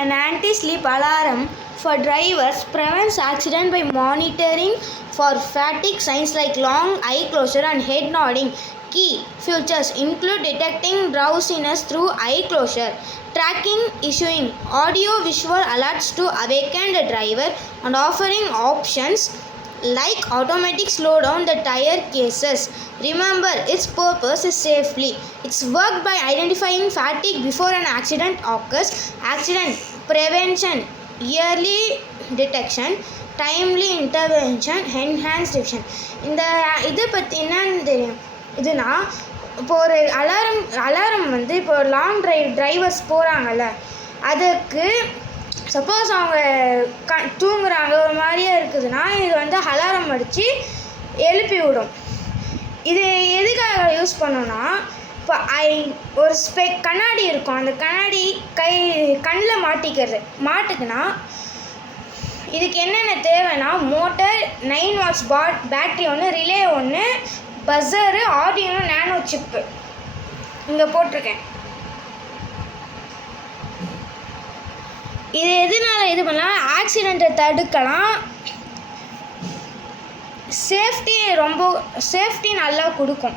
An anti-sleep alarm for drivers prevents accident by monitoring for fatigue signs like long eye closure and head nodding. Key features include detecting drowsiness through eye closure, tracking, issuing audio-visual alerts to awaken the driver, and offering options like automatic slowdown the tire cases. Remember, its purpose is safely. It's worked by identifying fatigue before an accident occurs, accident prevention, early detection, timely intervention, enhanced detection. இந்த இதை பற்றி என்னன்னு தெரியும் இதுனா, இப்போ ஒரு அலாரம் வந்து இப்போ லாங் டிரைவர்ஸ் போகிறாங்கல்ல, அதுக்கு சப்போஸ் அவங்க தூங்குறாங்க ஒரு மாதிரியே இருக்குதுன்னா இது வந்து அலாரம் அடித்து எழுப்பி விடும். இது எதுக்காக யூஸ் பண்ணோன்னா, இப்போ ஒரு கண்ணாடி இருக்கும், அந்த கண்ணாடி கண்ணில் மாட்டுக்குன்னா இதுக்கு என்னென்ன தேவைன்னா மோட்டர், 9 watts பேட்ரி ஒன்று, ரிலே ஒன்று, பஸ்ஸரு, ஆடியோ, நானோ சிப்பு இங்கே போட்டிருக்கேன். இது எதனால இது பண்ணலாம், ஆக்சிடெண்ட்டை தடுக்கலாம், சேஃப்டி நல்லா கொடுக்கும்.